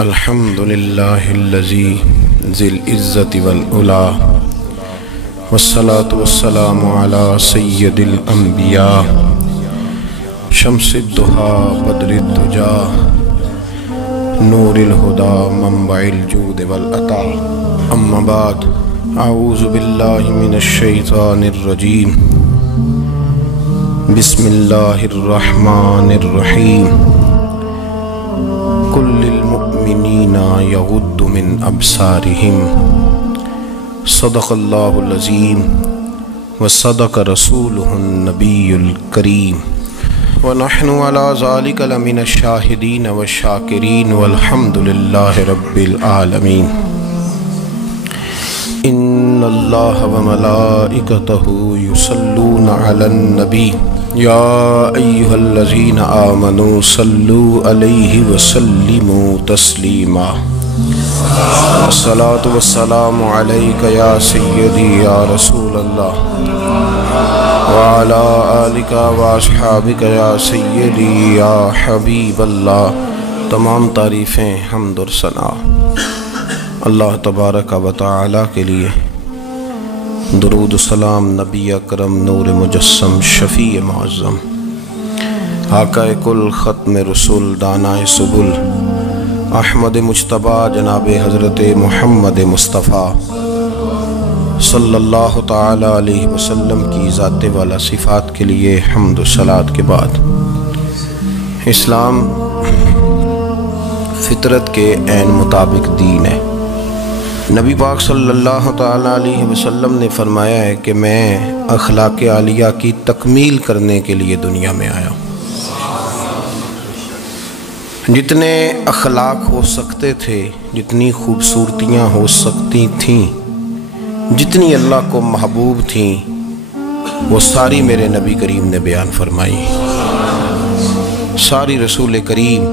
الحمد للہ الذی ذی العزت والعلا والصلاة والسلام علی سید الانبیاء شمس الضحی بدر الدجا نور الہدی منبع الجود والعطا اما بعد اعوذ باللہ من الشیطان الرجیم بسم اللہ الرحمن الرحیم کل المؤمنین یغضوا من ابصارهم صدق اللہ العظیم وصدق رسولہ النبی الکریم ونحن علی ذلک لمن الشاہدین والشاکرین والحمد للہ رب العالمین ان اللہ وملائکتہ یصلون علی النبی یا ایہا الذین آمنوا صلوا علیہ وسلموا تسلیما الصلاة والسلام علیک یا سیدی یا رسول اللہ وعلی آلک واصحابک یا سیدی یا حبیب اللہ۔ تمام تعریفیں حمد و ثنا اللہ تبارک و تعالی کے لیے، درود و سلام نبی اکرم نور مجسم شفیع معظم آقا کل ختم رسول دانائے سبل احمد مجتبی جناب حضرت محمد مصطفیٰ صلی اللہ تعالی علیہ وسلم کی ذات والا صفات کے لیے حمد و صلات کے بعد، اسلام فطرت کے عین مطابق دین ہے۔ نبی پاک صلی اللہ تعالی علیہ وسلم نے فرمایا ہے کہ میں اخلاق عالیہ کی تکمیل کرنے کے لیے دنیا میں آیا ہوں۔ جتنے اخلاق ہو سکتے تھے، جتنی خوبصورتیاں ہو سکتی تھیں، جتنی اللہ کو محبوب تھیں، وہ ساری میرے نبی کریم نے بیان فرمائی، ساری رسول کریم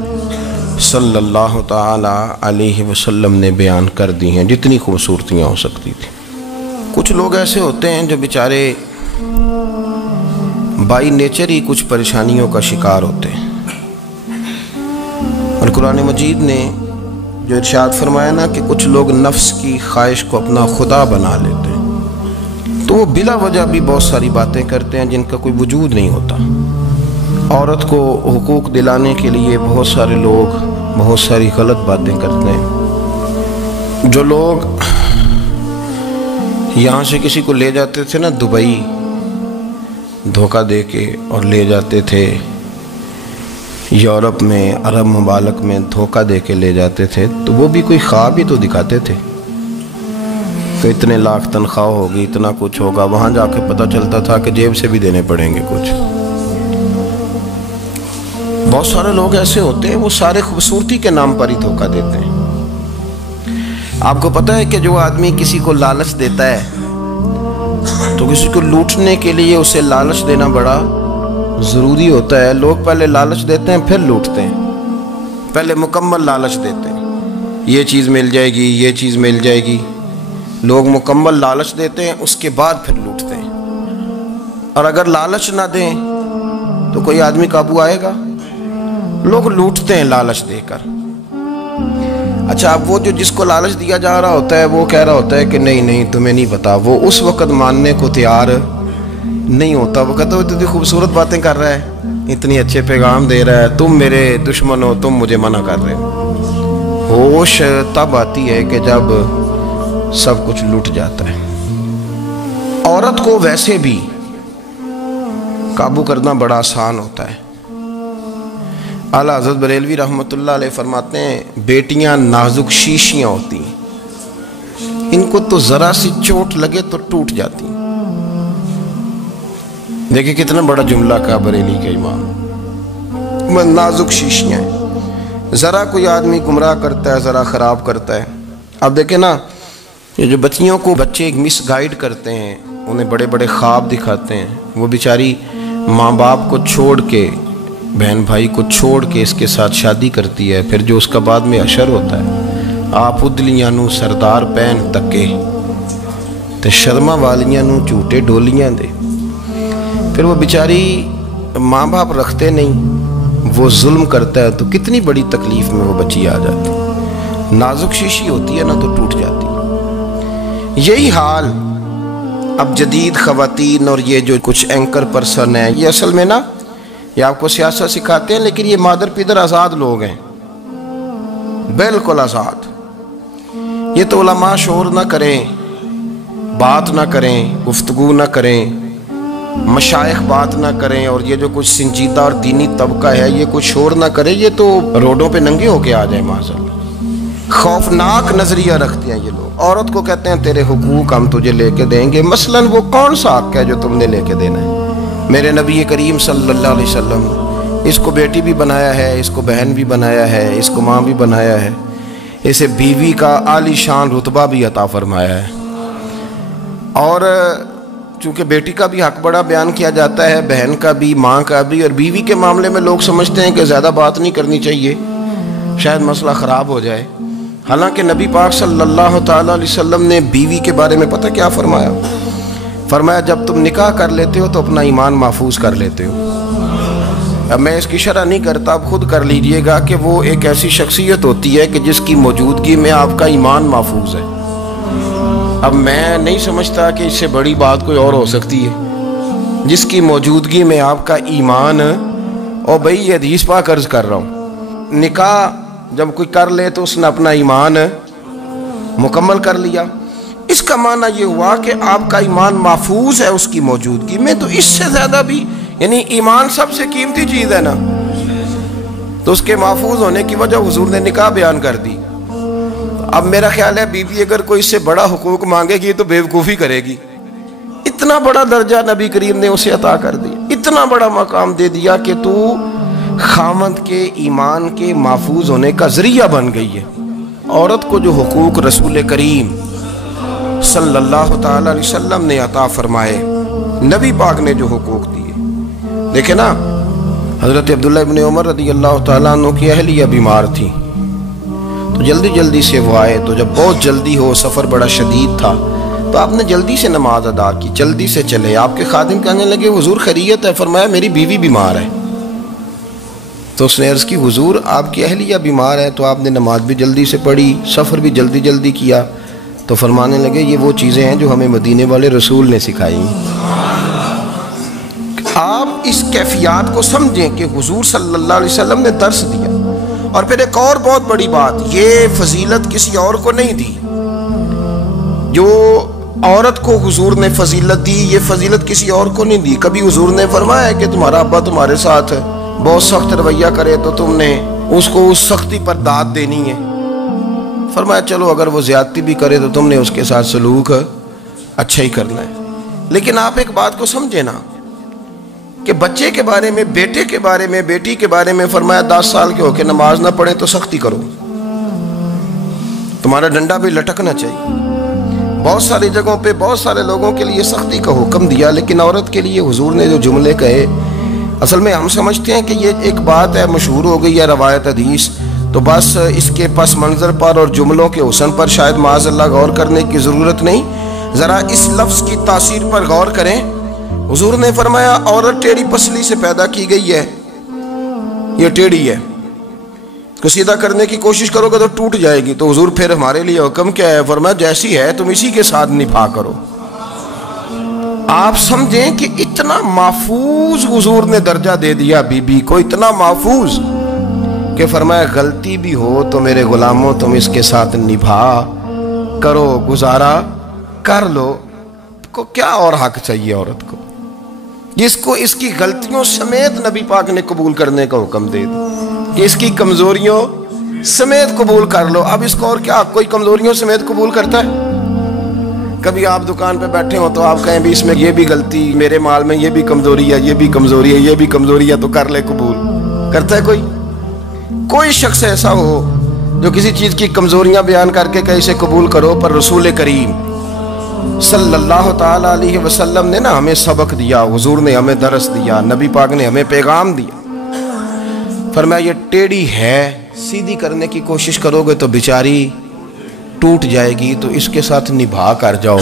صلی اللہ تعالی علیہ وسلم نے بیان کر دی ہیں، جتنی خوبصورتیاں ہو سکتی تھیں۔ کچھ لوگ ایسے ہوتے ہیں جو بیچارے بائی نیچر ہی کچھ پریشانیوں کا شکار ہوتے ہیں، اور قرآن مجید نے جو ارشاد فرمایا نا کہ کچھ لوگ نفس کی خواہش کو اپنا خدا بنا لیتے ہیں، تو وہ بلا وجہ بھی بہت ساری باتیں کرتے ہیں جن کا کوئی وجود نہیں ہوتا۔ عورت کو حقوق دلانے کے لیے بہت سارے لوگ بہت ساری غلط باتیں کرتے ہیں۔ جو لوگ یہاں سے کسی کو لے جاتے تھے نا دبئی، دھوکہ دے کے اور لے جاتے تھے یورپ میں، عرب ممالک میں دھوکہ دے کے لے جاتے تھے، تو وہ بھی کوئی خواب ہی تو دکھاتے تھے کہ اتنے لاکھ تنخواہ ہوگی، اتنا کچھ ہوگا۔ وہاں جا کے پتہ چلتا تھا کہ جیب سے بھی دینے پڑیں گے کچھ۔ بہت سارے لوگ ایسے ہوتے ہیں، وہ سارے خوبصورتی کے نام پر ہی دھوکہ دیتے ہیں۔ آپ کو پتہ ہے کہ جو آدمی کسی کو لالچ دیتا ہے تو کسی کو لوٹنے کے لیے اسے لالچ دینا بڑا ضروری ہوتا ہے۔ لوگ پہلے لالچ دیتے ہیں پھر لوٹتے ہیں، پہلے مکمل لالچ دیتے ہیں، یہ چیز مل جائے گی، یہ چیز مل جائے گی۔ لوگ مکمل لالچ دیتے ہیں، اس کے بعد پھر لوٹتے ہیں۔ اور اگر لالچ نہ دیں تو کوئی آدمی قابو آئے گا؟ لوگ لوٹتے ہیں لالچ دے کر۔ اچھا، اب وہ جو جس کو لالچ دیا جا رہا ہوتا ہے وہ کہہ رہا ہوتا ہے کہ نہیں نہیں تمہیں نہیں پتا، وہ اس وقت ماننے کو تیار نہیں ہوتا۔ وہ کہتا ہے اتنی خوبصورت باتیں کر رہا ہے، اتنی اچھے پیغام دے رہا ہے، تم میرے دشمن ہو، تم مجھے منع کر رہے ہو۔ ہوش تب آتی ہے کہ جب سب کچھ لوٹ جاتا ہے۔ عورت کو ویسے بھی قابو کرنا بڑا آسان ہوتا ہے۔ اعلیٰ حضرت بریلوی رحمۃ اللہ علیہ فرماتے ہیں بیٹیاں نازک شیشیاں ہوتی ہیں، ان کو تو ذرا سی چوٹ لگے تو ٹوٹ جاتی ہیں۔ دیکھیں کتنا بڑا جملہ کہا بریلی کے امام، نازک شیشیاں ہیں، ذرا کوئی آدمی گمراہ کرتا ہے، ذرا خراب کرتا ہے۔ اب دیکھیں نا، یہ جو بچیوں کو بچے مس گائیڈ کرتے ہیں، انہیں بڑے بڑے خواب دکھاتے ہیں، وہ بیچاری ماں باپ کو چھوڑ کے، بہن بھائی کو چھوڑ کے اس کے ساتھ شادی کرتی ہے، پھر جو اس کا بعد میں اشر ہوتا ہے، آپ ادلیاں نو سردار پہن تکے تے شرما والیاں نو جھوٹے ڈولیاں دے۔ پھر وہ بیچاری ماں باپ رکھتے نہیں، وہ ظلم کرتا ہے تو کتنی بڑی تکلیف میں وہ بچی آ جاتی۔ نازک شیشی ہوتی ہے نا تو ٹوٹ جاتی ہے۔ یہی حال اب جدید خواتین اور یہ جو کچھ اینکر پرسن ہیں، یہ اصل میں نا یہ آپ کو سیاست سکھاتے ہیں، لیکن یہ مادر پیدر آزاد لوگ ہیں، بالکل آزاد۔ یہ تو علماء شور نہ کریں، بات نہ کریں، گفتگو نہ کریں، مشائخ بات نہ کریں، اور یہ جو کچھ سنجیدہ اور دینی طبقہ ہے یہ کچھ شور نہ کرے، یہ تو روڈوں پہ ننگے ہو کے آ جائیں معاذ اللہ۔ خوفناک نظریہ رکھتے ہیں یہ لوگ۔ عورت کو کہتے ہیں تیرے حقوق ہم تجھے لے کے دیں گے، مثلاً وہ کون سا حق ہے جو تم نے لے کے دینا ہے؟ میرے نبی کریم صلی اللہ علیہ وسلم اس کو بیٹی بھی بنایا ہے، اس کو بہن بھی بنایا ہے، اس کو ماں بھی بنایا ہے، اسے بیوی کا عالی شان رتبہ بھی عطا فرمایا ہے۔ اور چونکہ بیٹی کا بھی حق بڑا بیان کیا جاتا ہے، بہن کا بھی، ماں کا بھی، اور بیوی کے معاملے میں لوگ سمجھتے ہیں کہ زیادہ بات نہیں کرنی چاہیے، شاید مسئلہ خراب ہو جائے۔ حالانکہ نبی پاک صلی اللہ تعالیٰ علیہ وسلم نے بیوی کے بارے میں پتہ کیا فرمایا؟ فرمایا جب تم نکاح کر لیتے ہو تو اپنا ایمان محفوظ کر لیتے ہو۔ اب میں اس کی شرح نہیں کرتا، اب خود کر لیجئے گا کہ وہ ایک ایسی شخصیت ہوتی ہے کہ جس کی موجودگی میں آپ کا ایمان محفوظ ہے۔ اب میں نہیں سمجھتا کہ اس سے بڑی بات کوئی اور ہو سکتی ہے، جس کی موجودگی میں آپ کا ایمان، اور بھئی یہ حدیث پاک عرض کر رہا ہوں، نکاح جب کوئی کر لے تو اس نے اپنا ایمان مکمل کر لیا۔ اس کا معنی یہ ہوا کہ آپ کا ایمان محفوظ ہے اس کی موجودگی میں، تو اس سے زیادہ بھی، یعنی ایمان سب سے قیمتی چیز ہے نا، تو اس کے محفوظ ہونے کی وجہ حضور نے نکاح بیان کر دی۔ اب میرا خیال ہے بی بی اگر کوئی اس سے بڑا حقوق مانگے گی تو بے وقوفی کرے گی۔ اتنا بڑا درجہ نبی کریم نے اسے عطا کر دیا، اتنا بڑا مقام دے دیا کہ تو خامند کے ایمان کے محفوظ ہونے کا ذریعہ بن گئی ہے۔ عورت کو جو حقوق رسول کریم صلی اللہ تعالیٰ علیہ وسلم نے عطا فرمائے، نبی پاک نے جو حقوق دیے، دیکھیں نا، حضرت عبداللہ ابن عمر رضی اللہ تعالیٰ عنہ کی اہلیہ بیمار تھی، تو جلدی جلدی سے وہ آئے، تو جب بہت جلدی ہو، سفر بڑا شدید تھا، تو آپ نے جلدی سے نماز ادا کی، جلدی سے چلے۔ آپ کے خادم کہنے لگے حضور خیریت ہے؟ فرمایا میری بیوی بیمار ہے۔ تو اس نے عرض کی حضور آپ کی اہلیہ بیمار ہے، تو آپ نے نماز بھی جلدی سے پڑھی، سفر بھی جلدی جلدی کیا۔ تو فرمانے لگے یہ وہ چیزیں ہیں جو ہمیں مدینے والے رسول نے سکھائی۔ آپ اس کیفیات کو سمجھیں کہ حضور صلی اللہ علیہ وسلم نے درس دیا۔ اور پھر ایک اور بہت بڑی بات، یہ فضیلت کسی اور کو نہیں دی، جو عورت کو حضور نے فضیلت دی، یہ فضیلت کسی اور کو نہیں دی۔ کبھی حضور نے فرمایا کہ تمہارا ابا تمہارے ساتھ بہت سخت رویہ کرے تو تم نے اس کو اس سختی پر داد دینی ہے؟ فرمایا چلو اگر وہ زیادتی بھی کرے تو تم نے اس کے ساتھ سلوک اچھا ہی کرنا ہے۔ لیکن آپ ایک بات کو سمجھے نا کہ بچے کے بارے میں، بیٹے کے بارے میں، بیٹی کے بارے میں فرمایا 10 سال کے ہو کے نماز نہ پڑھیں تو سختی کرو، تمہارا ڈنڈا بھی لٹکنا چاہیے۔ بہت ساری جگہوں پہ بہت سارے لوگوں کے لیے سختی کا حکم دیا، لیکن عورت کے لیے حضور نے جو جملے کہے، اصل میں ہم سمجھتے ہیں کہ یہ ایک بات ہے، مشہور ہو گئی ہے روایت حدیث، تو بس اس کے پس منظر پر اور جملوں کے حسن پر شاید معاذ اللہ غور کرنے کی ضرورت نہیں۔ ذرا اس لفظ کی تاثیر پر غور کریں۔ حضور نے فرمایا عورت ٹیڑھی پسلی سے پیدا کی گئی ہے، یہ ٹیڑھی ہے، اس کو سیدھا کرنے کی کوشش کرو گے تو ٹوٹ جائے گی۔ تو حضور پھر ہمارے لیے حکم کیا ہے؟ فرمایا جیسی ہے تم اسی کے ساتھ نبھا کرو۔ آپ سمجھیں کہ اتنا محفوظ حضور نے درجہ دے دیا بی بی کو، اتنا محفوظ کہ فرمایا غلطی بھی ہو تو میرے غلاموں تم اس کے ساتھ نبھا کرو، گزارا کر لو۔ کو کیا اور حق چاہیے عورت کو، جس کو اس کی غلطیوں سمیت نبی پاک نے قبول کرنے کا حکم دے دیا کہ اس کی کمزوریوں سمیت قبول کر لو۔ اب اس کو اور کیا، کوئی کمزوریوں سمیت قبول کرتا ہے؟ کبھی آپ دکان پہ بیٹھے ہو تو آپ کہیں بھی اس میں یہ بھی غلطی، میرے مال میں یہ بھی کمزوری ہے، یہ بھی کمزوری ہے، یہ بھی کمزوری ہے، تو کر لے قبول؟ کرتا ہے کوئی؟ کوئی شخص ایسا ہو جو کسی چیز کی کمزوریاں بیان کر کے کہ اسے قبول کرو؟ پر رسول کریم صلی اللہ تعالیٰ علیہ وسلم نے نا ہمیں سبق دیا، حضور نے ہمیں درس دیا، نبی پاک نے ہمیں پیغام دیا۔ فرمایا یہ ٹیڑھی ہے، سیدھی کرنے کی کوشش کرو گے تو بیچاری ٹوٹ جائے گی، تو اس کے ساتھ نبھا کر جاؤ۔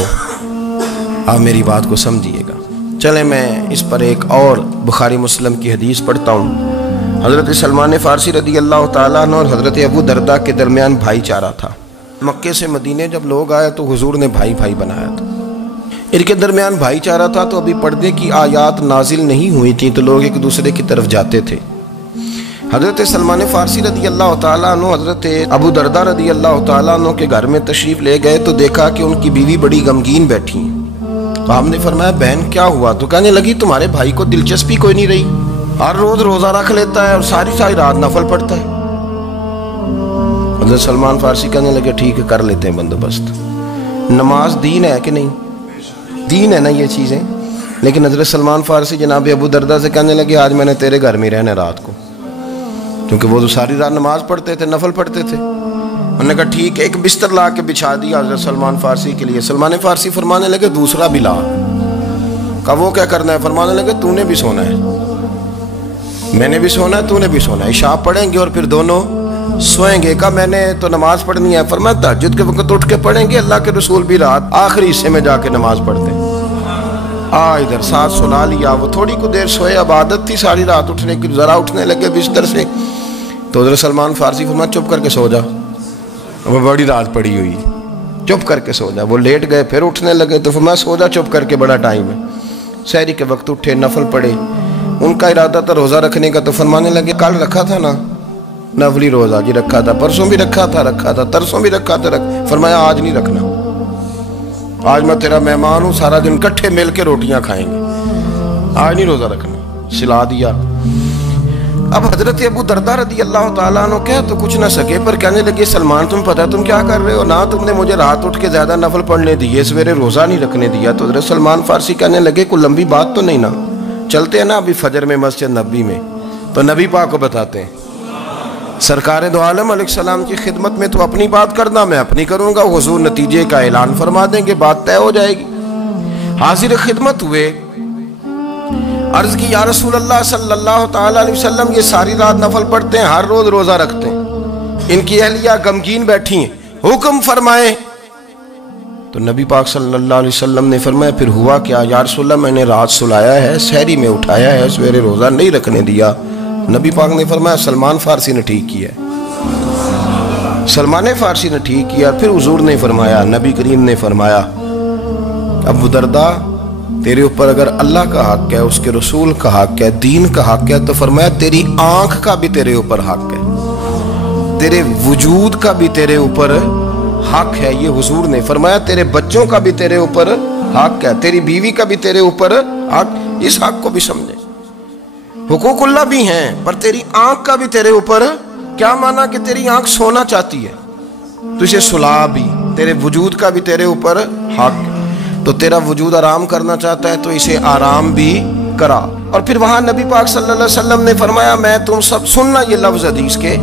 آپ میری بات کو سمجھیے گا۔ چلیں میں اس پر ایک اور بخاری مسلم کی حدیث پڑھتا ہوں۔ حضرت سلمان فارسی رضی اللہ تعالیٰ عنہ اور حضرت ابو دردہ کے درمیان بھائی چارہ تھا۔ مکے سے مدینے جب لوگ آئے تو حضور نے بھائی بھائی بنایا تھا۔ ان کے درمیان بھائی چارہ تھا تو ابھی پردے کی آیات نازل نہیں ہوئی تھیں تو لوگ ایک دوسرے کی طرف جاتے تھے۔ حضرت سلمان فارسی رضی اللہ تعالیٰ عنہ حضرت ابو دردہ رضی اللہ تعالیٰ عنہ کے گھر میں تشریف لے گئے تو دیکھا کہ ان کی بیوی بڑی غمگین بیٹھی ہیں۔ تو ہم نے فرمایا بہن کیا ہوا؟ تو کہنے لگی تمہارے بھائی کو دلچسپی کوئی نہیں رہی، ہر روز روزہ رکھ لیتا ہے اور ساری رات نفل پڑھتا ہے۔ حضرت سلمان فارسی کہنے لگے ٹھیک ہے کر لیتے ہیں بندوبست۔ نماز دین ہے کہ نہیں؟ دین ہے نا یہ چیزیں۔ لیکن حضرت سلمان فارسی جناب ابو دردہ سے کہنے لگے آج میں نے تیرے گھر میں رہنا رات کو، کیونکہ وہ تو ساری رات نماز پڑھتے تھے، نفل پڑھتے تھے۔ انہوں نے کہا ٹھیک ہے، ایک بستر لا کے بچھا دیا حضرت سلمان فارسی کے لیے۔ سلمان فارسی فرمانے لگے دوسرا بھی لا۔ کہا وہ کیا کرنا ہے؟ فرمانے لگے تو نے بھی سونا ہے، میں نے بھی سونا ہے، تو نے بھی سونا ہے، عشاء پڑھیں گے اور پھر دونوں سوئیں گے۔ کہا میں نے تو نماز پڑھنی ہے۔ فرمایا تہجد کے وقت اٹھ کے پڑھیں گے، اللہ کے رسول بھی رات آخری حصے میں جا کے نماز پڑھتے ہیں۔ ادھر ساتھ سلا لیا، وہ تھوڑی کو دیر سوئے، اب عادت تھی ساری رات اٹھنے کی، ذرا اٹھنے لگے بستر سے تو حضرت سلمان فارسی فرمایا چپ کر کے سو جا، وہ بڑی رات پڑی ہوئی، چپ کر کے سو جا۔ وہ لیٹ گئے، پھر اٹھنے لگے تو فرمایا سو جا چپ کر کے، بڑا ٹائم ہے۔ سحری کے وقت اٹھے، نفل پڑھے، ان کا ارادہ تھا روزہ رکھنے کا، تو فرمانے لگے کل رکھا تھا نا نفلی روزہ، جی رکھا تھا، پرسوں بھی رکھا تھا، ترسوں بھی رکھا تھا۔ فرمایا آج نہیں رکھنا، آج میں تیرا مہمان ہوں، سارا دن کٹھے مل کے روٹیاں کھائیں گے، آج نہیں روزہ رکھنا، سلا دیا۔ اب حضرت ابو دردہ رضی اللہ تعالیٰ عنہ کہہ تو کچھ نہ سکے، پر کہنے لگے سلمان تم پتہ تم کیا کر رہے ہو، نہ تم نے مجھے رات اٹھ کے زیادہ نفل پڑھنے دیے، سویرے روزہ نہیں رکھنے دیا۔ تو حضرت سلمان فارسی کہنے لگے کوئی لمبی بات تو نہیں نا، چلتے ہیں نا ابھی فجر میں مسجد نبی میں، تو نبی پاک کو بتاتے ہیں سرکار دو عالم علیہ السلام کی خدمت میں تو اپنی بات کرنا، میں اپنی کروں گا، حضور نتیجے کا اعلان فرما دیں گے، بات طے ہو جائے گی۔ حاضر خدمت ہوئے، عرض کی یا رسول اللہ صلی اللہ تعالیٰ علیہ وسلم یہ ساری رات نفل پڑھتے ہیں، ہر روز روزہ رکھتے ہیں، ان کی اہلیہ غمگین بیٹھی ہیں، حکم فرمائیں۔ تو نبی پاک صلی اللہ علیہ وسلم نے فرمایا پھر ہوا کیا؟ یا رسول اللہ میں نے رات سلایا ہے، سحری میں اٹھایا ہے، سویرے روزہ نہیں رکھنے دیا۔ نبی پاک نے فرمایا سلمان فارسی نے ٹھیک کیا، سلمان فارسی نے ٹھیک کیا۔ پھر حضور نے فرمایا، نبی کریم نے فرمایا ابو دردہ تیرے اوپر اگر اللہ کا حق ہے، اس کے رسول کا حق ہے، دین کا حق ہے، تو فرمایا تیری آنکھ کا بھی تیرے اوپر حق ہے، تیرے وجود کا بھی تیرے اوپر حق ہے۔ یہ حضور نے فرمایا تیرے بچوں کا بھی تیرے اوپر حق ہے، تیری بیوی کا بھی تیرے اوپر حق، اس حق کو بھی سمجھے۔ حقوق اللہ بھی ہیں، پر تیری آنکھ کا بھی تیرے اوپر، کیا مانا کہ تیری آنکھ سونا چاہتی ہے تو اسے سلا بھی، تیرے وجود کا بھی تیرے اوپر حق، تو تیرا وجود آرام کرنا چاہتا ہے تو اسے آرام بھی کرا۔ اور پھر وہاں نبی پاک صلی اللہ علیہ وسلم نے فرمایا میں تم سب، سننا یہ لفظ حدیث کے،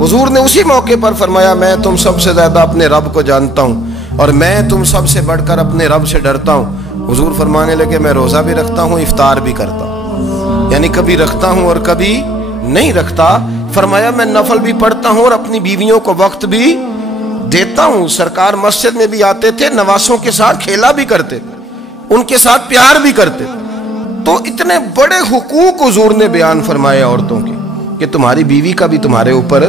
حضور نے اسی موقع پر فرمایا میں تم سب سے زیادہ اپنے رب کو جانتا ہوں اور میں تم سب سے بڑھ کر اپنے رب سے ڈرتا ہوں۔ حضور فرمانے لگے میں روزہ بھی رکھتا ہوں، افطار بھی کرتا ہوں، یعنی کبھی رکھتا ہوں اور کبھی نہیں رکھتا۔ فرمایا میں نفل بھی پڑھتا ہوں اور اپنی بیویوں کو وقت بھی دیتا ہوں۔ سرکار مسجد میں بھی آتے تھے، نواسوں کے ساتھ کھیلا بھی کرتے تھے، ان کے ساتھ پیار بھی کرتے تھے۔ تو اتنے بڑے حقوق حضور نے بیان فرمائے عورتوں کے کہ تمہاری بیوی کا بھی تمہارے اوپر۔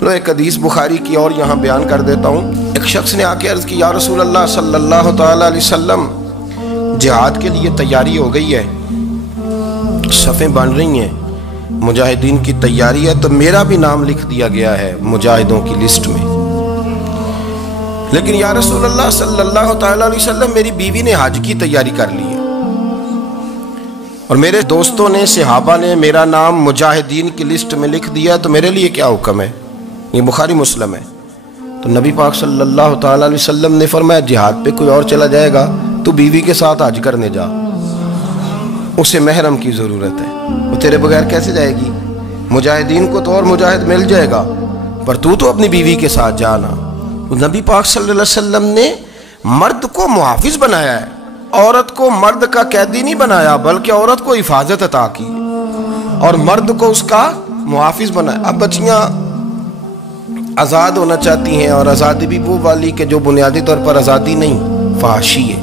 لو ایک حدیث بخاری کی اور یہاں بیان کر دیتا ہوں۔ ایک شخص نے آ کے عرض کی یا رسول اللہ صلی اللہ تعالیٰ علیہ وسلم جہاد کے لیے تیاری ہو گئی ہے، صفیں بن رہی ہیں، مجاہدین کی تیاری ہے، تو میرا بھی نام لکھ دیا گیا ہے مجاہدوں کی لسٹ میں، لیکن یا رسول اللہ صلی اللہ تعالیٰ علیہ وسلم میری بیوی نے حج کی تیاری کر لی ہے اور میرے دوستوں نے، صحابہ نے میرا نام مجاہدین کی لسٹ میں لکھ دیا، تو میرے لیے کیا حکم ہے؟ یہ بخاری مسلم ہے۔ تو نبی پاک صلی اللہ تعالیٰ علیہ وسلم نے فرمایا جہاد پہ کوئی اور چلا جائے گا تو بیوی کے ساتھ حج کرنے جا، اسے محرم کی ضرورت ہے، وہ تیرے بغیر کیسے جائے گی؟ مجاہدین کو تو اور مجاہد مل جائے گا، پر تو اپنی بیوی کے ساتھ جانا۔ نبی پاک صلی اللہ علیہ وسلم نے مرد کو محافظ بنایا ہے، عورت کو مرد کا قیدی نہیں بنایا، بلکہ عورت کو حفاظت عطا کی اور مرد کو اس کا محافظ بنایا۔ اب بچیاں آزاد ہونا چاہتی ہیں، اور آزادی بھی وہ والی کہ جو بنیادی طور پر آزادی نہیں، فحاشی ہے۔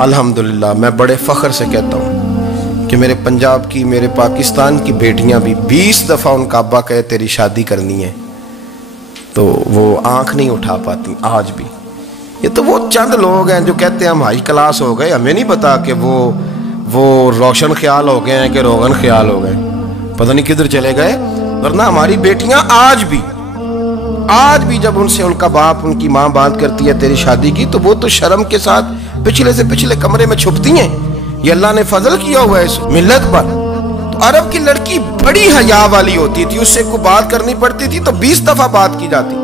الحمدللہ میں بڑے فخر سے کہتا ہوں کہ میرے پنجاب کی، میرے پاکستان کی بیٹیاں بھی 20 دفعہ ان کا ابا کہے تیری شادی کرنی ہے تو وہ آنکھ نہیں اٹھا پاتی آج بھی۔ یہ تو وہ چند لوگ ہیں جو کہتے ہیں ہم ہائی کلاس ہو گئے، ہمیں نہیں پتا کہ وہ روشن خیال ہو گئے ہیں کہ روغن خیال ہو گئے، پتہ نہیں کدھر چلے گئے۔ ورنہ ہماری بیٹیاں آج بھی جب ان سے ان کا باپ، ان کی ماں بات کرتی ہے تیری شادی کی، تو وہ تو شرم کے ساتھ پچھلے سے پچھلے کمرے میں چھپتی ہیں۔ یہ اللہ نے فضل کیا ہوا ہے اس ملت پر۔ تو عرب کی لڑکی بڑی حیا والی ہوتی تھی، اس سے کوئی بات کرنی پڑتی تھی تو 20 دفعہ بات کی جاتی،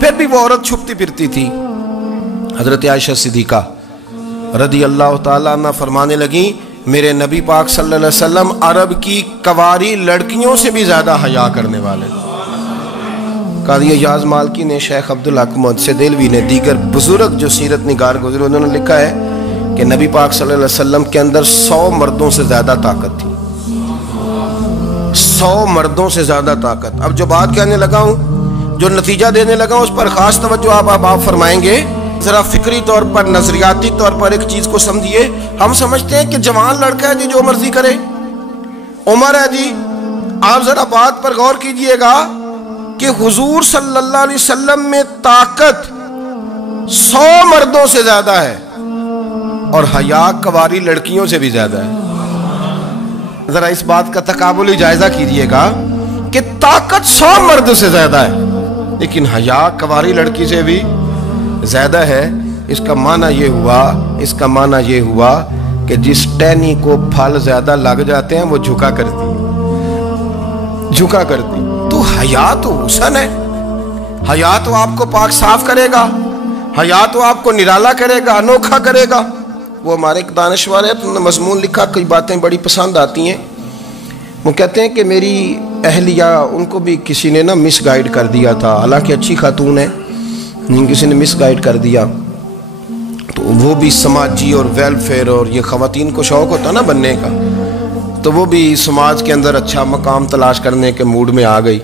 پھر بھی وہ عورت چھپتی پھرتی تھی۔ حضرت عائشہ صدیقہ رضی اللہ تعالیٰ عنہ فرمانے لگیں میرے نبی پاک صلی اللہ علیہ وسلم عرب کی کواری لڑکیوں سے بھی زیادہ حیا کرنے والے۔ قاضی اعجاز مالکی نے، شیخ عبدالحق محدث دہلوی نے، دیگر بزرگ جو سیرت نگار گزرے انہوں نے لکھا ہے کہ نبی پاک صلی اللہ علیہ وسلم کے اندر 100 مردوں سے زیادہ طاقت تھی، 100 مردوں سے زیادہ طاقت۔ اب جو بات کہنے لگا ہوں، جو نتیجہ دینے لگا ہوں، اس پر خاص توجہ آپ فرمائیں گے۔ ذرا فکری طور پر، نظریاتی طور پر ایک چیز کو سمجھیے۔ ہم سمجھتے ہیں کہ جوان لڑکا ہے جی جو مرضی کرے، عمر ہے جی۔ آپ ذرا بات پر غور کیجئے گا کہ حضور صلی اللہ علیہ وسلم میں طاقت 100 مردوں سے زیادہ ہے اور حیا کواری لڑکیوں سے بھی زیادہ ہے۔ ذرا اس بات کا تقابلی جائزہ کیجئے گا کہ طاقت 100 مرد سے زیادہ ہے لیکن حیا کواری لڑکی سے بھی زیادہ ہے۔ اس کا معنی یہ ہوا کہ جس ٹہنی کو پھل زیادہ لگ جاتے ہیں وہ جھکا کرتی۔ تو حیا تو حسن ہے، حیا تو آپ کو پاک صاف کرے گا، حیا تو آپ کو نرالا کرے گا، انوکھا کرے گا۔ وہ ہمارے ایک دانشور ہے، تو نے مضمون لکھا، کئی باتیں بڑی پسند آتی ہیں۔ وہ کہتے ہیں کہ میری اہلیہ، ان کو بھی کسی نے مس گائیڈ کر دیا تھا، حالانکہ اچھی خاتون ہے، کسی نے مس گائیڈ کر دیا۔ تو وہ بھی سماجی اور ویلفیئر، اور یہ خواتین کو شوق ہوتا نا بننے کا، تو وہ بھی سماج کے اندر اچھا مقام تلاش کرنے کے موڈ میں آ گئی۔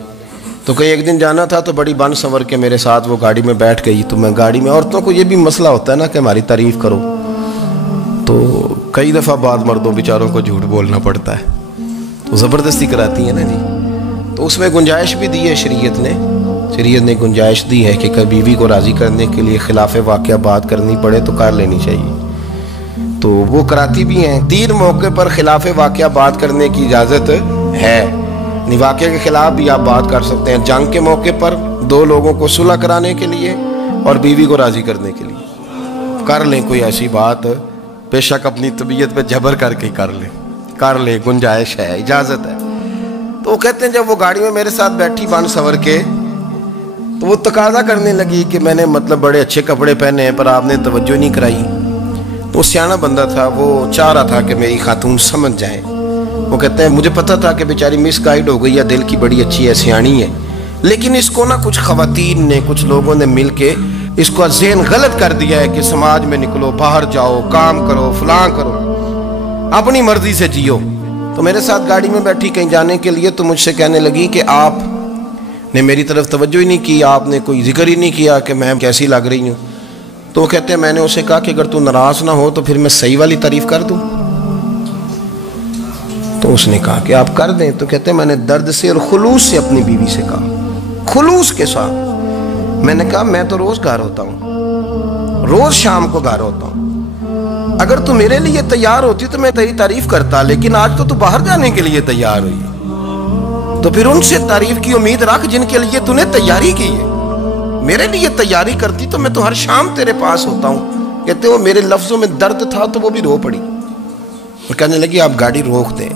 تو کہیں ایک دن جانا تھا تو بڑی بن سنور کے میرے ساتھ وہ گاڑی میں بیٹھ گئی۔ تو میں گاڑی میں، عورتوں کو یہ بھی مسئلہ ہوتا ہے نا کہ ہماری تعریف کرو، تو کئی دفعہ بعض مردوں بیچاروں کو جھوٹ بولنا پڑتا ہے، تو زبردستی کراتی ہیں نا جی۔ تو اس میں گنجائش بھی دی ہے شریعت نے گنجائش دی ہے کہ بیوی کو راضی کرنے کے لیے خلاف واقعہ بات کرنی پڑے تو کر لینی چاہیے، تو وہ کراتی بھی ہیں۔ 3 موقع پر خلاف واقعہ بات کرنے کی اجازت ہے، واقعے کے خلاف بھی آپ بات کر سکتے ہیں۔ جنگ کے موقع پر 2 لوگوں کو صلح کرانے کے لیے اور بیوی کو راضی کرنے کے لیے کر لیں کوئی ایسی بات، بے شک اپنی طبیعت پہ جبر کر کے کر لیں، گنجائش ہے، اجازت ہے۔ تو وہ کہتے ہیں جب وہ گاڑی میں میرے ساتھ بیٹھی بن سنور کے، تو وہ تقاضا کرنے لگی کہ میں نے بڑے اچھے کپڑے پہنے ہیں پر آپ نے توجہ نہیں کرائی۔ وہ سیانا بندہ تھا، وہ چاہ رہا تھا کہ میری خاتون سمجھ جائے۔ وہ کہتے ہیں مجھے پتا تھا کہ بیچاری مس گائیڈ ہو گئی ہے، دل کی بڑی اچھی ہے، سیانی ہے، لیکن اس کو کچھ خواتین نے، کچھ لوگوں نے مل کے اس کو ذہن غلط کر دیا ہے کہ سماج میں نکلو، باہر جاؤ، کام کرو، فلاں کرو، اپنی مرضی سے جیو۔ تو میرے ساتھ گاڑی میں بیٹھی کہیں جانے کے لیے، تو مجھ سے کہنے لگی کہ آپ نے میری طرف توجہ ہی نہیں کی، آپ نے کوئی ذکر ہی نہیں کیا کہ میں کیسی لگ رہی ہوں۔ تو وہ کہتے ہیں میں نے اسے کہا کہ اگر تو ناراض نہ ہو تو پھر میں صحیح والی تعریف کر دوں۔ تو اس نے کہا کہ آپ کر دیں۔ تو کہتے ہیں میں نے درد سے اور خلوص سے اپنی بیوی سے کہا، خلوص کے ساتھ میں نے کہا میں تو روز گھر ہوتا ہوں، روز شام کو گھر ہوتا ہوں، اگر تو میرے لیے تیار ہوتی تو میں تیری تعریف کرتا، لیکن آج تو باہر جانے کے لیے تیار ہوئی، تو پھر ان سے تعریف کی امید رکھ جن کے لیے تو نے تیاری کی ہے۔ میرے لیے تیاری کرتی تو میں تو ہر شام تیرے پاس ہوتا ہوں۔ کہتے وہ میرے لفظوں میں درد تھا تو وہ بھی رو پڑی اور کہنے لگی آپ گاڑی روک دیں،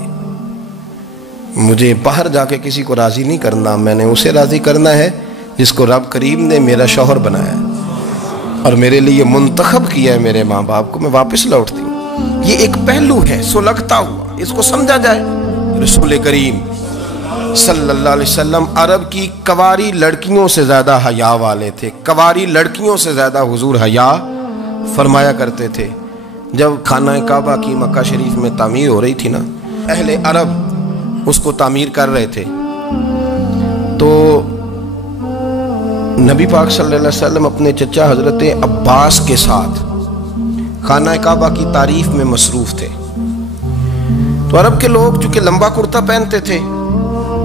مجھے باہر جا کے کسی کو راضی نہیں کرنا، میں نے اسے راضی کرنا ہے جس کو رب کریم نے میرا شوہر بنایا اور میرے لیے منتخب کیا ہے میرے ماں باپ کو، میں واپس لوٹتی ہوں۔ یہ ایک پہلو ہے سلگتا ہوا، اس کو سمجھا جائے۔ رسول کریم صلی اللہ علیہ وسلم عرب کی کواری لڑکیوں سے زیادہ حیا والے تھے، کواری لڑکیوں سے زیادہ حضور حیا فرمایا کرتے تھے۔ جب خانہ کعبہ کی مکہ شریف میں تعمیر ہو رہی تھی نا، اہل عرب اس کو تعمیر کر رہے تھے، تو نبی پاک صلی اللہ علیہ وسلم اپنے چچا حضرت عباس کے ساتھ خانہ کعبہ کی تعریف میں مصروف تھے۔ تو عرب کے لوگ چونکہ لمبا کرتا پہنتے تھے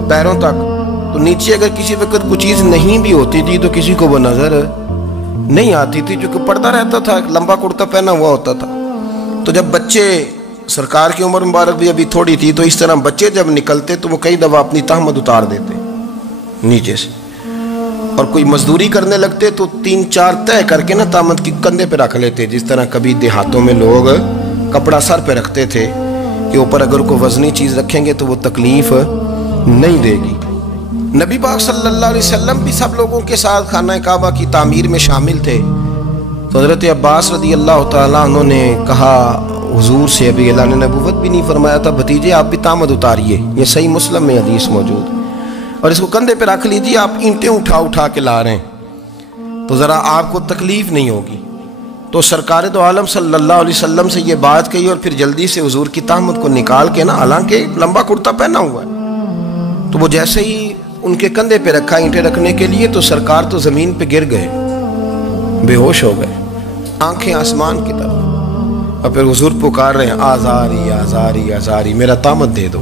پیروں تک، تو نیچے اگر کسی وقت کوئی چیز نہیں بھی ہوتی تھی تو کسی کو وہ نظر نہیں آتی تھی، چونکہ پردہ رہتا تھا، لمبا کرتا پہنا ہوا ہوتا تھا۔ تو جب بچے، سرکار کی عمر مبارک بھی ابھی تھوڑی تھی، تو اس طرح بچے جب نکلتے تو وہ کئی دفعہ اپنی تہمت اتار دیتے نیچے سے، اور کوئی مزدوری کرنے لگتے تو 3-4 طے کر کے نا تہمت کی کندھے پہ رکھ لیتے، جس طرح کبھی دیہاتوں میں لوگ کپڑا سر پہ رکھتے تھے کہ اوپر اگر کوئی وزنی چیز رکھیں گے تو وہ تکلیف نہیں دے گی۔ نبی پاک صلی اللہ علیہ وسلم بھی سب لوگوں کے ساتھ خانہ کعبہ کی تعمیر میں شامل تھے۔ تو حضرت عباس رضی اللہ تعالیٰ عنہ نے کہا حضور سے، ابھی اعلان نبوت بھی نہیں فرمایا تھا، بھتیجے آپ بھی تہمت اتاریے، یہ صحیح مسلم میں حدیث موجود ہے، اور اس کو کندھے پہ رکھ لیجیے، آپ اینٹیں اٹھا کے لا رہے ہیں تو ذرا آپ کو تکلیف نہیں ہوگی۔ تو سرکار دو عالم صلی اللہ علیہ وسلم سے یہ بات کہی، اور پھر جلدی سے حضور کی تہمت کو نکال کے نا، حالانکہ لمبا کرتا پہنا ہوا ہے، تو وہ جیسے ہی ان کے کندھے پہ رکھا اینٹیں رکھنے کے لیے، تو سرکار تو زمین پہ گر گئے، بے ہوش ہو گئے، آنکھیں آسمان کی طرف، اور پھر حضور پکار رہے ہیں آزاری آزاری آزاری، میرا تہمت دے دو،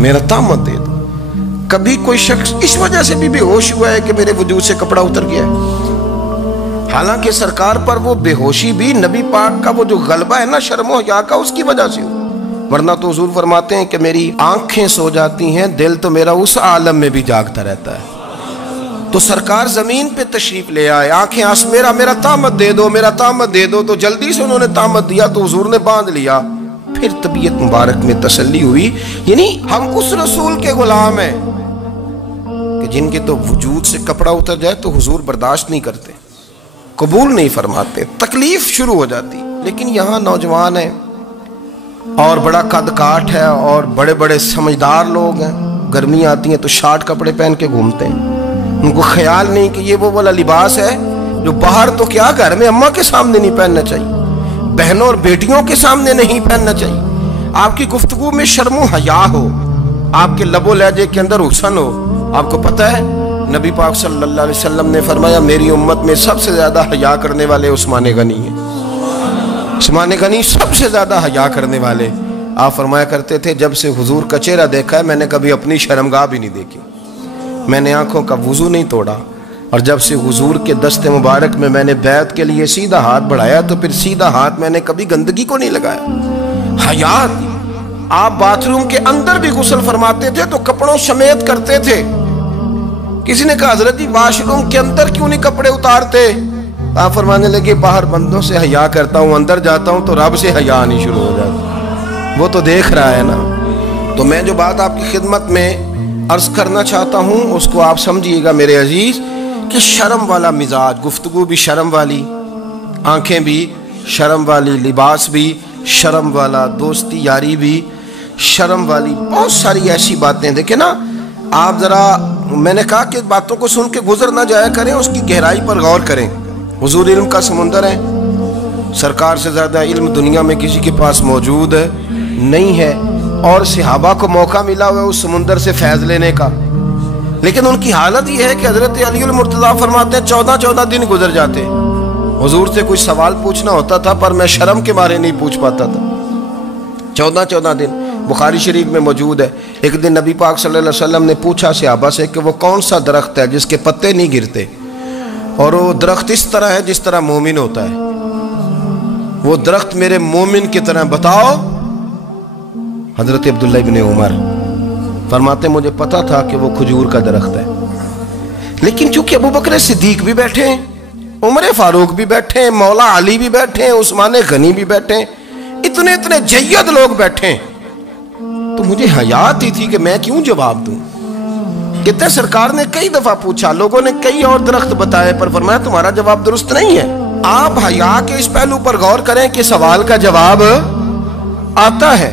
میرا تہمت دے دو۔ کبھی کوئی شخص اس وجہ سے بھی بے ہوش ہوا ہے کہ میرے وجود سے کپڑا اتر گیا ہے؟ حالانکہ سرکار پر وہ بے ہوشی بھی نبی پاک کا وہ جو غلبہ ہے نا شرم و حیا کا، اس کی وجہ سے ہوا، ورنہ تو حضور فرماتے ہیں کہ میری آنکھیں سو جاتی ہیں، دل تو میرا اس عالم میں بھی جاگتا رہتا ہے۔ تو سرکار زمین پہ تشریف لے آئے، آنکھیں میرا تہمت دے دو، میرا تہمت دے دو، تو جلدی سے انہوں نے تہمت دیا، تو حضور نے باندھ لیا۔ پھر طبیعت مبارک میں تسلی ہوئی، یعنی ہم اس رسول کے غلام ہیں کہ جن کے تو وجود سے کپڑا اتر جائے تو حضور برداشت نہیں کرتے، قبول نہیں فرماتے، تکلیف شروع ہو جاتی۔ لیکن یہاں نوجوان ہیں اور بڑا قد کاٹ ہے اور بڑے بڑے سمجھدار لوگ ہیں، گرمی آتی ہیں تو شارٹ کپڑے پہن کے گھومتے ہیں، ان کو خیال نہیں کہ یہ وہ والا لباس ہے جو باہر تو کیا گھر میں اماں کے سامنے نہیں پہننا چاہیے، بہنوں اور بیٹیوں کے سامنے نہیں پہننا چاہیے۔ آپ کی گفتگو میں شرم و حیا ہو، آپ کے لب و لہجے کے اندر حسن ہو۔ آپ کو پتہ ہے نبی پاک صلی اللہ علیہ وسلم نے فرمایا میری امت میں سب سے زیادہ حیا کرنے والے عثمان غنی ہیں، عثمان غنی سب سے زیادہ حیا کرنے والے۔ آپ فرمایا کرتے تھے جب سے حضور کا چہرہ دیکھا ہے میں نے کبھی اپنی شرمگاہ بھی نہیں دیکھی، میں نے آنکھوں کا وضو نہیں توڑا، اور جب سے حضور کے دست مبارک میں میں نے بیعت کے لیے سیدھا ہاتھ بڑھایا تو پھر سیدھا ہاتھ میں نے کبھی گندگی کو نہیں لگایا۔ حیا تھی۔ آپ باتھ روم کے اندر بھی غسل فرماتے تھے تو کپڑوں سمیت کرتے تھے۔ کسی نے کہا حضرت جی واش روم کے اندر کیوں نہیں کپڑے اتارتے؟ آپ فرمانے لگے باہر بندوں سے حیا کرتا ہوں، اندر جاتا ہوں تو رب سے حیا آنی شروع ہو جاتی، وہ تو دیکھ رہا ہے نا۔ تو میں جو بات آپ کی خدمت میں عرض کرنا چاہتا ہوں اس کو آپ سمجھیے گا میرے عزیز، کہ شرم والا مزاج، گفتگو بھی شرم والی، آنکھیں بھی شرم والی، لباس بھی شرم والا، دوستی یاری بھی شرم والی، بہت ساری ایسی باتیں۔ دیکھیں نا آپ ذرا، میں نے کہا کہ باتوں کو سن کے گزر نہ جایا کریں، اس کی گہرائی پر غور کریں۔ حضور علم کا سمندر ہے، سرکار سے زیادہ علم دنیا میں کسی کے پاس موجود نہیں ہے، اور صحابہ کو موقع ملا ہوا ہے اس سمندر سے فیض لینے کا، لیکن ان کی حالت یہ ہے کہ حضرت علی المرتضیٰ فرماتے ہیں 14 دن گزر جاتے، حضور سے کوئی سوال پوچھنا ہوتا تھا پر میں شرم کے مارے نہیں پوچھ پاتا تھا۔ 14 دن بخاری شریف میں موجود ہے۔ ایک دن نبی پاک صلی اللہ علیہ وسلم نے پوچھا صحابہ سے کہ وہ کون سا درخت ہے جس کے پتے نہیں گرتے، اور وہ درخت اس طرح ہے جس طرح مومن ہوتا ہے، وہ درخت میرے مومن کی طرح بتاؤ۔ حضرت عبداللہ ابن عمر فرماتے مجھے پتا تھا کہ وہ کھجور کا درخت ہے، لیکن چونکہ ابو بکر صدیق بھی بیٹھے ہیں، عمر فاروق بھی بیٹھے ہیں، مولا علی بھی بیٹھے ہیں، عثمان غنی بھی بیٹھے ہیں، اتنے جید لوگ بیٹھے ہیں، تو مجھے حیا آتی تھی کہ میں کیوں جواب دوں۔ کہتے سرکار نے کئی دفعہ پوچھا، لوگوں نے کئی اور درخت بتائے، پر فرمایا تمہارا جواب درست نہیں ہے۔ آپ حیا کے اس پہلو پر غور کریں کہ سوال کا جواب آتا ہے،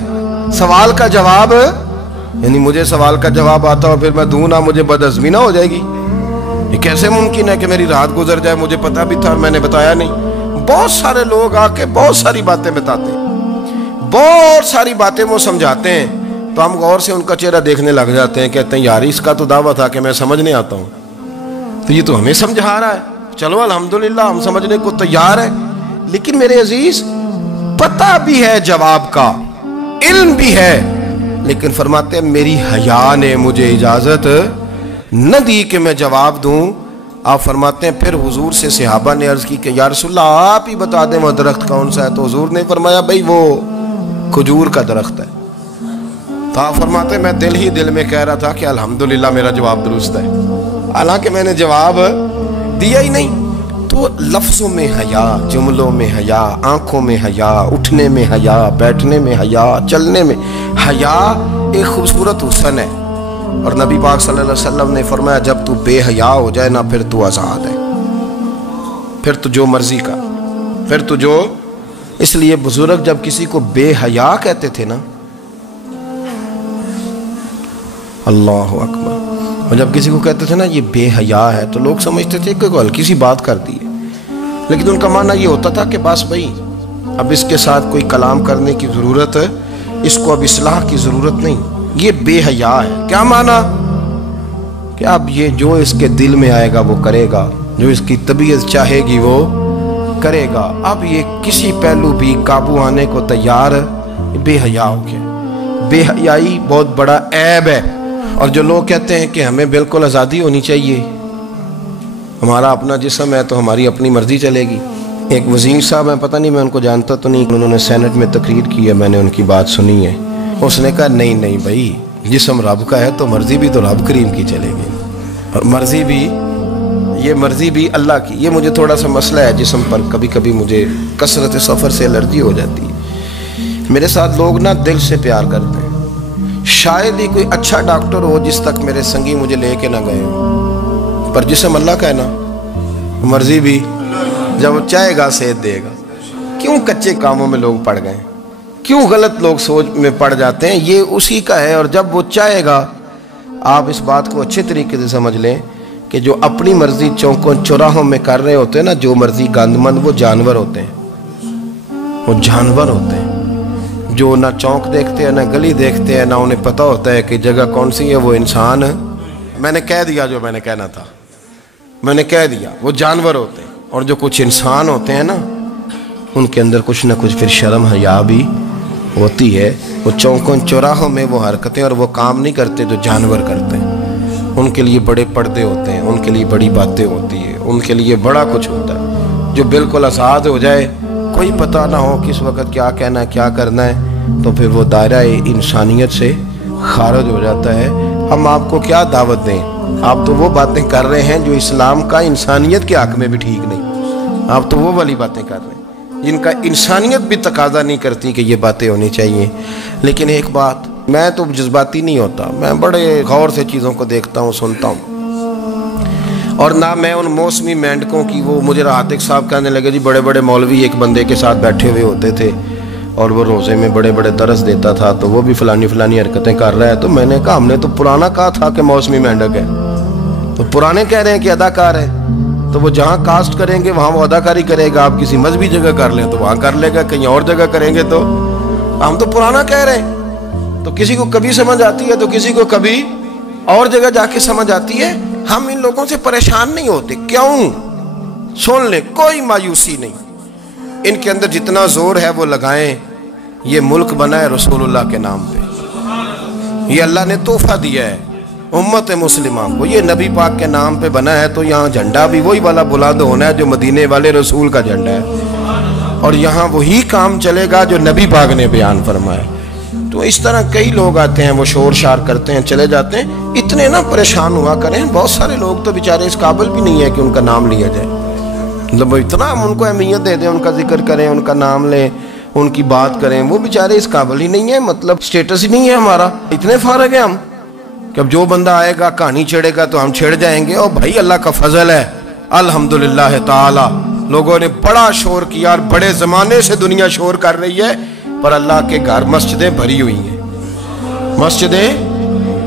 سوال کا جواب، یعنی مجھے سوال کا جواب آتا اور پھر میں دوں نہ، مجھے بدعزمی نہ ہو جائے گی؟ یہ کیسے ممکن ہے کہ میری رات گزر جائے مجھے پتا بھی تھا اور میں نے بتایا نہیں؟ بہت سارے لوگ آ کے بہت ساری باتیں بتاتے ہیں، بہت ساری باتیں وہ سمجھاتے ہیں، تو ہم غور سے ان کا چہرہ دیکھنے لگ جاتے ہیں، کہتے ہیں یار اس کا تو دعویٰ تھا کہ میں سمجھنے آتا ہوں، تو یہ تو ہمیں سمجھا رہا ہے، چلو الحمدللہ ہم سمجھنے کو تیار ہیں۔ لیکن میرے عزیز پتہ بھی ہے جواب کا، علم بھی ہے، لیکن فرماتے ہیں میری حیا نے مجھے اجازت نہ دی کہ میں جواب دوں۔ آپ فرماتے ہیں پھر حضور سے صحابہ نے عرض کی کہ یا رسول اللہ آپ ہی بتا دیں وہ درخت کون سا ہے، تو حضور نے فرمایا بھئی وہ کھجور کا درخت ہے۔ تو آپ فرماتے ہیں میں دل ہی دل میں کہہ رہا تھا کہ الحمدللہ میرا جواب درست ہے، حالانکہ میں نے جواب دیا ہی نہیں۔ تو لفظوں میں حیا، جملوں میں حیا، آنکھوں میں حیا، اٹھنے میں حیا، بیٹھنے میں حیا، چلنے میں حیا ایک خوبصورت حسن ہے۔ اور نبی پاک صلی اللہ علیہ وسلم نے فرمایا جب تو بے حیا ہو جائے نا پھر تو آزاد ہے، پھر تو جو مرضی کا، پھر تو جو۔ اس لیے بزرگ جب کسی کو بے حیا کہتے تھے نا، اللہ اکبر، اور جب کسی کو کہتے تھے نا یہ بے حیا ہے تو لوگ سمجھتے تھے کہ کوئی ہلکی سی بات کر دی ہے، لیکن ان کا معنی یہ ہوتا تھا کہ بس بھائی اب اس کے ساتھ کوئی کلام کرنے کی ضرورت ہے، اس کو اب اصلاح کی ضرورت نہیں، یہ بے حیا ہے۔ کیا معنی؟ کہ اب یہ جو اس کے دل میں آئے گا وہ کرے گا، جو اس کی طبیعت چاہے گی وہ کرے گا، اب یہ کسی پہلو بھی قابو آنے کو تیار بے حیا ہو گیا۔ بے حیائی بہت بڑا عیب ہے۔ اور جو لوگ کہتے ہیں کہ ہمیں بالکل آزادی ہونی چاہیے، ہمارا اپنا جسم ہے تو ہماری اپنی مرضی چلے گی۔ ایک وزیر صاحب ہیں، پتہ نہیں میں ان کو جانتا تو نہیں، انہوں نے سینٹ میں تقریر کی ہے، میں نے ان کی بات سنی ہے۔ اس نے کہا نہیں بھائی جسم رب کا ہے تو مرضی بھی تو رب کریم کی چلے گی، اور مرضی بھی اللہ کی۔ یہ مجھے تھوڑا سا مسئلہ ہے جسم پر، کبھی کبھی مجھے کثرت سفر سے الرجی ہو جاتی ہے۔ میرے ساتھ لوگ نا دل سے پیار کرتے ہیں، شاید ہی کوئی اچھا ڈاکٹر ہو جس تک میرے سنگی مجھے لے کے نہ گئے ہو، پر جسم اللہ کا ہے نا، مرضی بھی جب وہ چاہے گا صحت دے گا۔ کیوں کچے کاموں میں لوگ پڑ گئے، کیوں غلط لوگ سوچ میں پڑ جاتے ہیں؟ یہ اسی کا ہے، اور جب وہ چاہے گا، آپ اس بات کو اچھے طریقے سے سمجھ لیں کہ جو اپنی مرضی چوکوں چوراہوں میں کر رہے ہوتے ہیں نا، جو مرضی گندمند، وہ جانور ہوتے ہیں، وہ جانور ہوتے ہیں جو نہ چونک دیکھتے ہیں نہ گلی دیکھتے ہیں، نہ انہیں پتہ ہوتا ہے کہ جگہ کون سی ہے۔ وہ انسان، میں نے کہہ دیا جو میں نے کہنا تھا، میں نے کہہ دیا، وہ جانور ہوتے ہیں۔ اور جو کچھ انسان ہوتے ہیں نا، ان کے اندر کچھ نہ کچھ پھر شرم حیا بھی ہوتی ہے۔ وہ چوکوں چوراہوں میں وہ حرکتیں اور وہ کام نہیں کرتے جو جانور کرتے ہیں۔ ان کے لیے بڑے پردے ہوتے ہیں، ان کے لیے بڑی باتیں ہوتی ہیں، ان کے لیے بڑا کچھ ہوتا ہے۔ جو بالکل آزاد ہو جائے، کوئی پتہ نہ ہو کس وقت کیا کہنا ہے کیا کرنا ہے، تو پھر وہ دائرہ انسانیت سے خارج ہو جاتا ہے۔ ہم آپ کو کیا دعوت دیں؟ آپ تو وہ باتیں کر رہے ہیں جو اسلام کا انسانیت کے حق میں بھی ٹھیک نہیں۔ آپ تو وہ والی باتیں کر رہے ہیں جن کا انسانیت بھی تقاضا نہیں کرتی کہ یہ باتیں ہونی چاہیے۔ لیکن ایک بات، میں تو جذباتی نہیں ہوتا، میں بڑے غور سے چیزوں کو دیکھتا ہوں، سنتا ہوں، اور نہ میں ان موسمی مینڈکوں کی۔ وہ مجھے راحت ایک صاحب کہنے لگے جی بڑے بڑے مولوی ایک بندے کے ساتھ بیٹھے ہوئے ہوتے تھے اور وہ روزے میں بڑے بڑے درس دیتا تھا، تو وہ بھی فلانی حرکتیں کر رہا ہے۔ تو میں نے کہا ہم نے تو پرانا کہا تھا کہ موسمی مینڈک ہے، تو پرانے کہہ رہے ہیں کہ اداکار ہے، تو وہ جہاں کاسٹ کریں گے وہاں وہ اداکاری کرے گا۔ آپ کسی مذہبی جگہ کر لیں تو وہاں کر لے گا، کہیں اور جگہ کریں گے تو ہم تو پرانا کہہ رہے ہیں۔ تو کسی کو کبھی سمجھ آتی ہے تو کسی کو کبھی اور جگہ جا کے سمجھ آتی ہے۔ ہم ان لوگوں سے پریشان نہیں ہوتے، کیوں؟ سن لیں، کوئی مایوسی نہیں، ان کے اندر جتنا زور ہے وہ لگائیں۔ یہ ملک بنا ہے رسول اللہ کے نام پہ، یہ اللہ نے تحفہ دیا ہے امت مسلمہ کو، یہ نبی پاک کے نام پہ بنا ہے، تو یہاں جھنڈا بھی وہی والا بلند ہونا ہے جو مدینے والے رسول کا جھنڈا ہے، اور یہاں وہی کام چلے گا جو نبی پاک نے بیان فرمایا۔ تو اس طرح کئی لوگ آتے ہیں، وہ شور شار کرتے ہیں، چلے جاتے ہیں۔ اتنے نہ پریشان ہوا کریں، بہت سارے لوگ تو بیچارے اس قابل بھی نہیں ہے کہ ان کا نام لیا جائے، مطلب اتنا ہم ان کو اہمیت دے دیں، ان کا ذکر کریں، ان کا نام لیں، ان کی بات کریں، وہ بیچارے اس قابل ہی نہیں ہے، مطلب سٹیٹس ہی نہیں ہے ہمارا۔ اتنے فارغ ہیں ہم کہ اب جو بندہ آئے گا کہانی چھیڑے گا تو ہم چھیڑ جائیں گے۔ اور بھائی اللہ کا فضل ہے الحمدللہ تعالی، لوگوں نے بڑا شور کیا اور بڑے زمانے سے دنیا شور کر رہی ہے، پر اللہ کے گھر مسجدیں بھری ہوئی ہیں، مسجدیں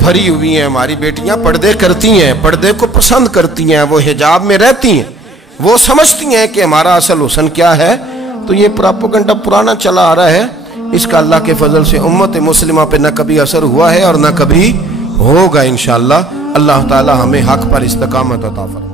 بھری ہوئی ہیں۔ ہماری بیٹیاں پردے کرتی ہیں، پردے کو پسند کرتی ہیں، وہ حجاب میں رہتی ہیں، وہ سمجھتی ہیں کہ ہمارا اصل حسن کیا ہے۔ تو یہ پراپوگنڈا پرانا چلا آ رہا ہے، اس کا اللہ کے فضل سے امت مسلمہ پہ نہ کبھی اثر ہوا ہے اور نہ کبھی ہوگا انشاءاللہ۔ اللہ تعالی ہمیں حق پر استقامت عطا فرمائے۔